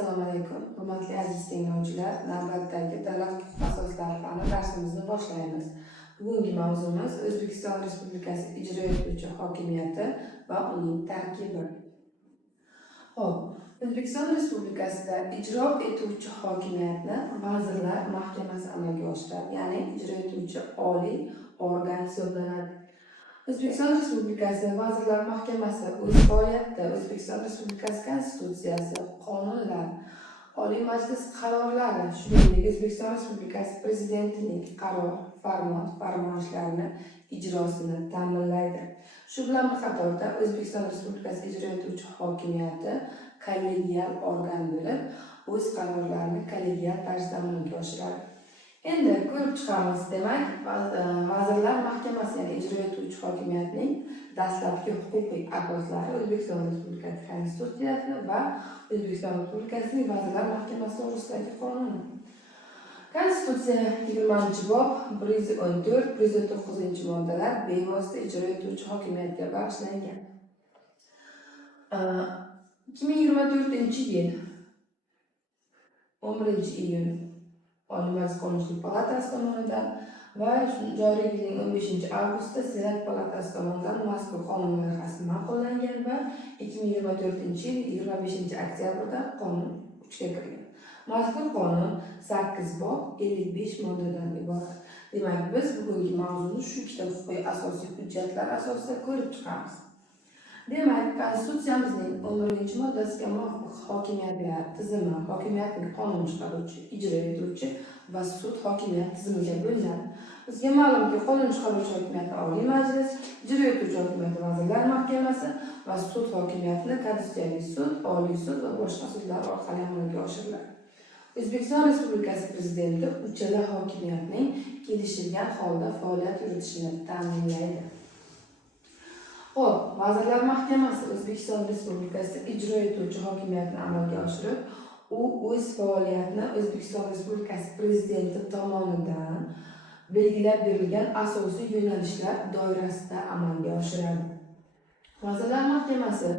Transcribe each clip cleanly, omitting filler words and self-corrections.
Assalomu alaykum. Hurmatli aziz tinglovchilar, navbatdagi davlat huquq asoslari fani darsimizni boshlaymiz. Bugungi mavzumiz O'zbekiston Respublikasi ijro etuvchi hokimiyati va uning tarkibi. Xo'p, O'zbekiston Respublikasida ijro etuvchi hokimiyatni Vazirlar Mahkamasi amalga oshiradi, ya'ni ijro etuvchi oliy organ hisoblanadi. O'zbekiston Respublikasi Vazirlar Mahkamasi o'z faoliyatida O'zbekiston Respublikasi Konstitutsiyasi, qonunlar, Oliy Majlis qarorlari, shuningdek O'zbekiston Respublikasi Prezidentining qaror, farmoyishlarini ijrosini ta'minlaydi. Shu bilan bir qatorda O'zbekiston Respublikasi ijro etuvchi hokimiyati kollegial organ bo'lib, o'z qarorlarini kollegial tarzda amalga oshiradi. Endi ko'rib chiqamiz, demak, Vazirlar Mahkamasi, ya'ni ijro etuvchi hokimiyatning dastlabki huquqiy asoslari O'zbekiston Respublikasi Konstitutsiyasi va O'zbekiston Respublikasining Vazirlar Mahkamasi to'g'risidagi qonuni. Konstitutsiya 20-bob 114-109 moddalar bevosita ijro etuvchi hokimiyatga bag'ishlangan. 2024-yil 11-iyun Oliy Majlis Qonunchilik palatasi tomonidan va joriy yilning 15-avgustda Senat palatasi tomonidan mazkur qonun loyihasi ma'qullangan va 2024-yil 25-oktyabrda qonun kuchga kirgan. Mazkur qonun 8 bob 55 moddadan iborat. Demak, biz bugungi mavzuni shu ikkita huquqiy asosiy hujjatlar asosida ko'rib chiqamiz. Demak, Konstitutsiyamizning 11-moddasiga muvofiq hokimiyatlar tizimi hokimiyatning qonun chiqaruvchi, ijro etuvchi va sud hokimiyat tizimiga bo'linadi. Bizga ma'lumki, qonun chiqaruvchi hokimiyati Oliy Majlis, ijro etuvchi hokimiyati Vazirlar Mahkamasi va sud hokimiyatini Konstitutsiyaviy sud, Oliy sud va boshqa sudlar orqali amalga oshiriladi. O'zbekiston Respublikasi Prezidenti uchala hokimiyatning kelishilgan holda faoliyat yuritishini ta'minlaydi. Xo'p, Vazirlar Mahkamasi O'zbekiston Respublikasi ijro etuvchi hokimiyatni amalga oshirib, u o'z faoliyatini O'zbekiston Respublikasi Prezidenti tomonidan belgilab berilgan asosiy yo'nalishlar doirasida amalga oshiradi. Vazirlar Mahkamasi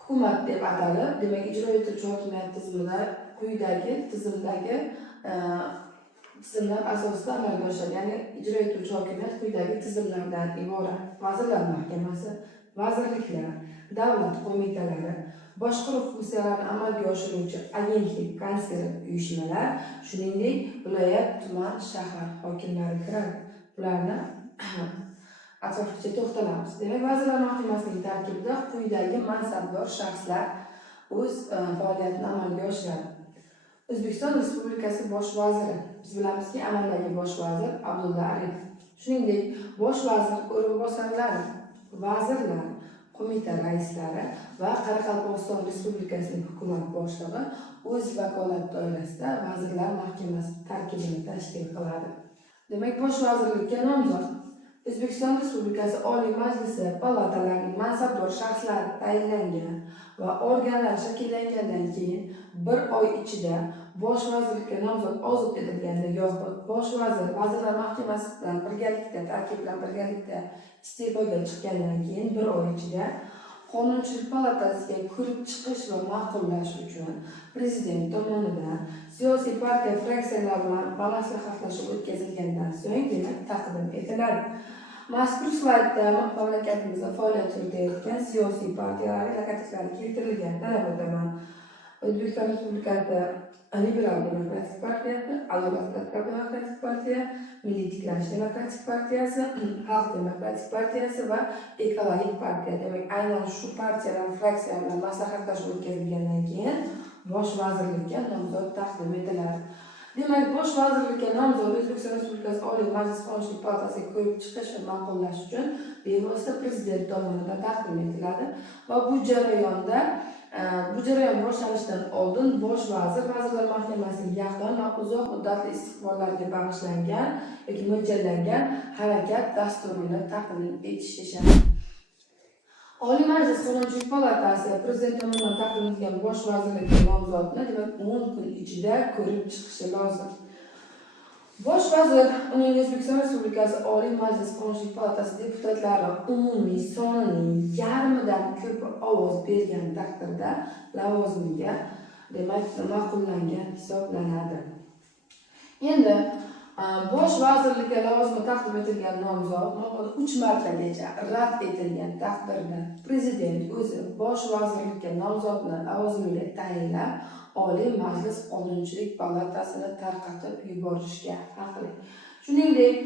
hukumat deb atalib, demak, ijro etuvchi hokimiyat tizimida quyidagi tizimlar asosida amalga oshadi. Ya'ni ijro etuvchi hokimiyat quyidagi tizimlardan iborat: Vazirlar Mahkamasi, vazirliklar, davlat qo'mitalari, boshqaruv funksiyalarini amalga oshiruvchi agentlik, konsert uyushmalar, shuningdek viloyat, tuman, shahar hokimlari kiradi. Bularni atroflicha to'xtalamiz. Demak, Vazirlar Mahkamasining tarkibida quyidagi mansabdor shaxslar o'z faoliyatini amalga oshiradi. O'zbekiston Respublikasi bosh vaziri, biz bilamizki, amaldagi bosh vazir Abdulla Aripov. Shuningdek, bosh vazir o'rinbosarlari, vazirlar, qo'mita raislari va Qoraqalpog'iston Respublikasining hukumat boshlig'i o'z vakolat doirasida Vazirlar Mahkamasi tarkibini tashkil qiladi. Demak, bosh vazirlikka nomzod O'zbekiston Respublikasi Oliy Majlisi palatalarining mansabdor shaxslari tayinlangan va organlar shakllangandan keyin 1 oy ichida bosh vazirlikka nomzod ozod etilganda yoxud bosh vazir Vazirlar Mahkamasi bilan tarkib bilan birgalikda iste'foga chiqqandan keyin 1 oy ichida Qonunchilik palatasiga ko'rib chiqish va ma'qullash uchun Prezident tomonidan siyosiy partiya fraksiyalar bilan maslahatlashuv o'tkazilgandan so'ng, demak, taqdim etiladi. Mazkur slaydda mamlakatimizda faoliyat yuritayotgan siyosiy partiyalar logotiplari keltirilgan. Talab etaman. O'zbekiston Respublikasi Liberal demokratik partiyasi, Adolat demokratik partiya, Milliy tiklanish demokratik partiyasi, Xalq demokratik partiyasi va Ekologik partiya. Demak, aynan shu partiyalar fraksiyalar bilan maslahatlashuv o'tkazilgandan keyin bosh vazirlikka nomzod taqdim etiladi. Demak, bosh vazirlikka nomzod O'zbekiston Respublikasi Oliy Majlis Qonunchilik palatasiga ko'rib chiqish va ma'qullash uchun bevosita Prezident tomonidan taqdim etiladi va bu jarayon boshlanishidan oldin bosh vazir Vazirlar Mahkamasining yaqin va uzoq muddatli istiqbollariga bag'ishlangan yoki mo'ljallangan harakat dasturini taqdim etishi shart. Oliy Majlis Qonunchilik palatasi Prezident tomonidan taqdim etilgan bosh vazirlikka nomzodni, demak, 10 kun ichida ko'rib chiqishi lozim. Bosh vazir uning O'zbekiston Respublikasi Oliy Majlis Qonunchilik palatasi deputatlari umumiy sonining yarmidan ko'p ovoz bergan taqdirda lavozimiga demak ma'qullangan hisoblanadi. Endi bosh vazirlikka lavozimi taqdim etilgan nomzod 3 martagacha rad etilgan taqdirda prezident o'zi bosh vazirlikka nomzodni lavozimiga tayinlab, Oliy Majlis Qonunchilik palatasini tarqatib yuborishga haqli. Shuningdek,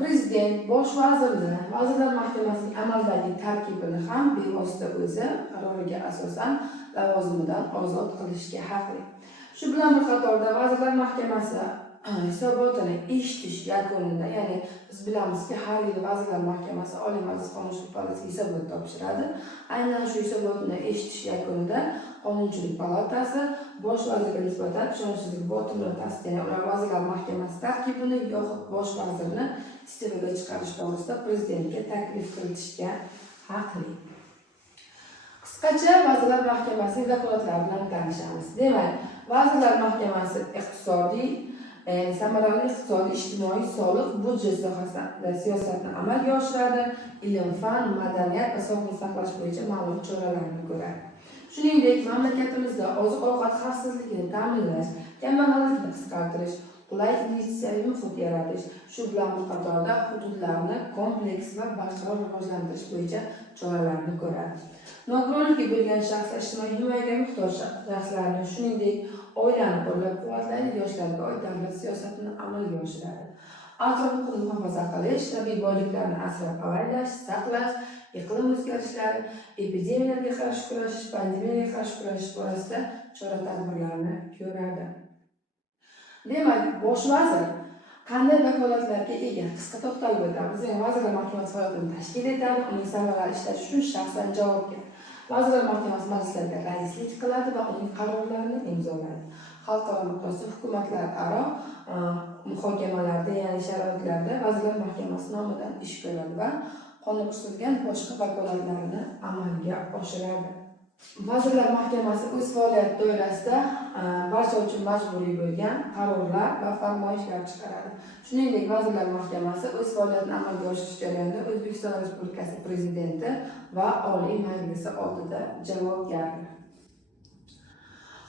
prezident bosh vazirni Vazirlar Mahkamasining amaldagi tarkibini ham bevosita o'zi qaroriga asosan lavozimidan ozod qilishga haqli. Shu bilan bir qatorda Vazirlar Mahkamasi hisobotini eshitish yakunida, ya'ni biz bilamizki, har yili Vazirlar Mahkamasi Oliy Majlis Qonunchilik palatasiga hisobot topshiradi. Aynan shu hisobotni eshitish yakunida Qonunchilik palatasi bosh vazirga nisbatan ishonchsizlik botimini tasdiqlab, ular Vazirlar Mahkamasi tarkibini yoxud bosh vazirni iste'foga chiqarish to'g'risida prezidentga taklif kiritishga haqli. Qisqacha Vazirlar Mahkamasining vakolatlari bilan tanishamiz. Demak, Vazirlar Mahkamasi iqtisodiy, samarali iqtisodiy, ijtimoiy, soliq, budjet sohasida siyosatni amalga oshiradi, ilm, fan, madaniyat va sog'liqni saqlash bo'yicha ma'lum choralarni ko'radi. Shuningdek, mamlakatimizda oziq-ovqat xavfsizligini ta'minlash, kambag'allikni qisqartirish, qulay investitsiyaviy muhit yaratish, shu bilan bir qatorda hududlarni kompleks va barqaror rivojlantirish bo'yicha choralarni ko'radi. Nogironlikka bo'lgan shaxslar, ijtimoiy himoyaga muhtoj shaxslarni, shuningdek, oilani qo'llab-quvvatlaydi, yoshlarga oid davlat siyosatini amalga oshiradi. Atrof-muhitni muhofaza qilish, tabiiy boyliklarni asrab-avaylash, saqlash, iqlim o'zgarishlari, epidemiyalarga qarshi kurashish, pandemiyaga qarshi kurashish borasida chora-tadbirlarni ko'radi. Demak, bosh vazir qanday vakolatlarga ega? Qisqa to'xtalib o'tamiz. Vazirlar Mahkamasi faoliyatini tashkil etadi, uning samarali ishlashi uchun shaxsan javobgar. Vazirlar Mahkamasi majlislarga raislik qiladi va uning qarorlarini imzolaydi. Xalqaro miqyosda hukumatlararo muhokamalarda, ya'ni sharoitlarda Vazirlar Mahkamasi nomidan ish ko'radi va qonunchilikdan boshqa vakolatlarini amalga oshiradi. Vazirlar Mahkamasi o'z faoliyat doirasida barcha uchun majburiy bo'lgan qarorlar va farmoyishlar chiqaradi. Shuningdek, Vazirlar Mahkamasi o'z faoliyatini amalga oshirish jarayonida O'zbekiston Respublikasi Prezidenti va Oliy Majlisi oldida javobgardir.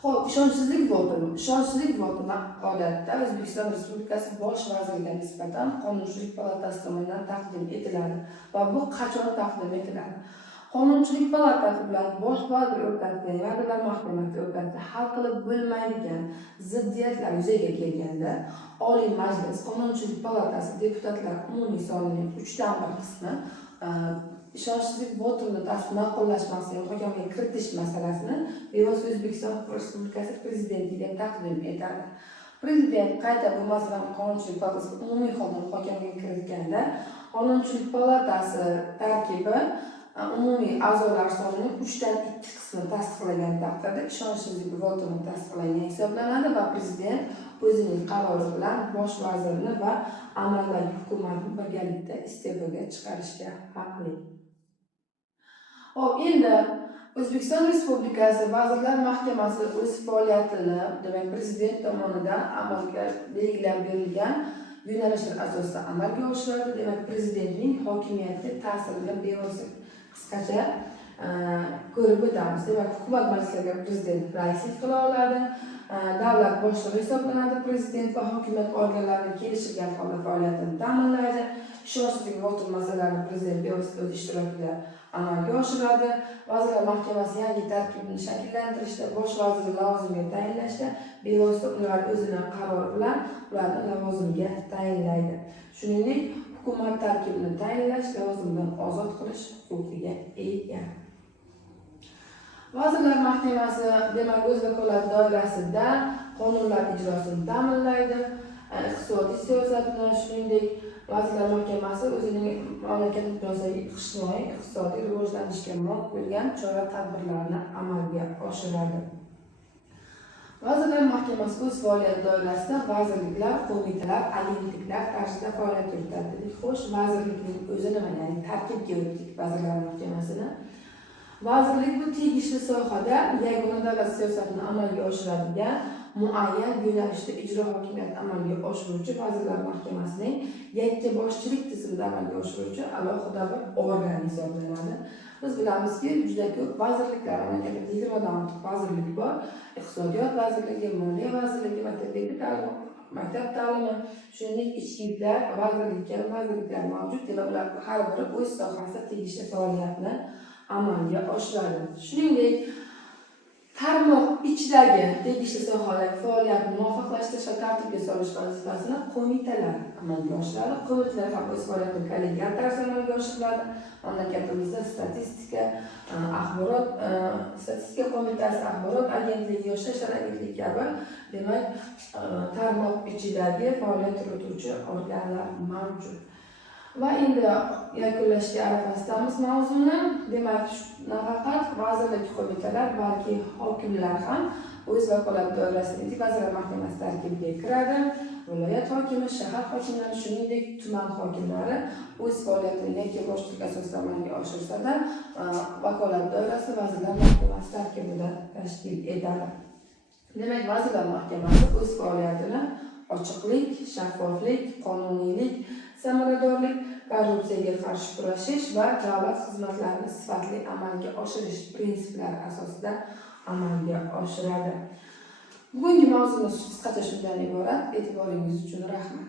Xo'p, ishonchsizlik votumi. Ishonchsizlik votumi odatda O'zbekiston Respublikasi bosh vaziriga nisbatan Qonunchilik palatasi tomonidan taqdim etiladi va bu qachon taqdim etiladi? Qonunchilik palatasi bilan bosh vazir o'rtasida, Vazirlar Mahkamasi o'rtasida hal qilib bo'lmaydigan ziddiyatlar yuzaga kelganda, Oliy Majlis Qonunchilik palatasi deputatlar umumiy sonining 3dan 1 qismi ishonchsizlik votumini ma'qullashmasini muhokamaga kiritish masalasini bevosita O'zbekiston Respublikasi Prezidentiga taqdim etadi. Prezident qayta bu masalani Qonunchilik palatasiga umumiy holda muhokamaga kiritganda, Qonunchilik palatasi tarkibi umumiy a'zolar sonining 3dan 2 qismini tasdiqlagan taqdirda ishonchsizlik votumi tasdiqlangan hisoblanadi va prezident o'zining qarori bilan bosh vazirni va amaldagi hukumatni birgalikda iste'foga chiqarishga haqli. Hop, endi O'zbekiston Respublikasi Vazirlar Mahkamasi o'z faoliyatini, demak, prezident tomonidan amalga belgilab berilgan yo'nalishlar asosida amalga oshiradi. Demak, prezidentning hokimiyati ta'sirini bevosita qisqacha ko'rib o'tamiz. Demak, hukumat majlislariga prezident raislik qila oladi, davlat boshlig'i hisoblanadi, prezident va hokimiyat organlari kelishilgan holda faoliyatini ta'minlaydi, ishonchsizlik votum masalalarini prezident bevosita o'z ishtirokida amalga oshiradi, Vazirlar Mahkamasi yangi tarkibini shakllantirishda, bosh vazir lavozimiga tayinlashda bevosita ular o'zining qarori bilan ularni lavozimiga tayinlaydi. Shuningdek, hukumat tarkibini tayinlash, lavozimdan ozod qilish huquqiga ega. Vazirlar Mahkamasi demak o'z vakolati doirasida qonunlar ijrosini ta'minlaydi, iqtisodiy siyosatni, shuningdek Vazirlar Mahkamasi o'zining mamlakat miqyosidagi ijtimoiy, iqtisodiy rivojlanishga mos bo'lgan chora-tadbirlarni amalga oshiradi. Vazirlar Mahkamasi o'z faoliyat doirasida vazirliklar, qo'mitalar, agentliklar tarzida faoliyat yuritadi. Xo'sh, vazirlikning o'zi nima? Ya'ni tarkibga o'tdik Vazirlar Mahkamasini. Vazirlik bu tegishli sohada yagona davlat siyosatini amalga oshiradigan muayyan yo'nalishda ijro hokimiyat amalga oshiruvchi Vazirlar Mahkamasining yakkaboshchilik tizimida amalga oshiruvchi alohida bir organ hisoblanadi. Biz bilamizki, juda ko'p vazirliklar, mamlakatda 20 dan ortiq vazirlik bor. Iqtisodiyot vazirligi, Moliya vazirligi, maktab ta'limi, shuningdek ichki ishlar vazirliklar mavjud. Demak, ular har biri o'z sohasida tegishli faoliyatni amalga oshiradi. Shuningdek, tarmoq ichidagi tegishli sohalardagi faoliyatni muvofiqlashtirish va tartibga solish vazifasini qo'mitalar amalga oshiradi. Qo'mitalar ham o'z faoliyatini kollegial tarzda amalga oshiradi. Mamlakatimizda statistika qo'mitasi, axborot agentligi, yoshlar ishlar agentligi kabi, demak, tarmoq ichidagi faoliyat yurituvchi organlar mavjud. Va endi yakunlashga arafasidamiz mavzuni. Demak, nafaqat vazirlik qo'mitalar, balki hokimlar ham o'z vakolat doirasida Vazirlar Mahkamasi tarkibiga kiradi. Viloyat hokimi, shahar hokimlari, shuningdek tuman hokimlari o'z faoliyatini yakka-boshlik asosida amalga oshirsa-da, vakolat doirasi Vazirlar Mahkamasi tarkibida tashkil etiladi. Demak, Vazirlar Mahkamasi o'z faoliyatini ochiqlik, shaffoflik, qonuniylik, samaradorlik, korrupsiyaga qarshi kurashish va davlat xizmatlarini sifatli amalga oshirish prinsiplari asosida amalga oshiradi. Bugungi mavzumiz qisqacha shundan iborat. E'tiboringiz uchun rahmat.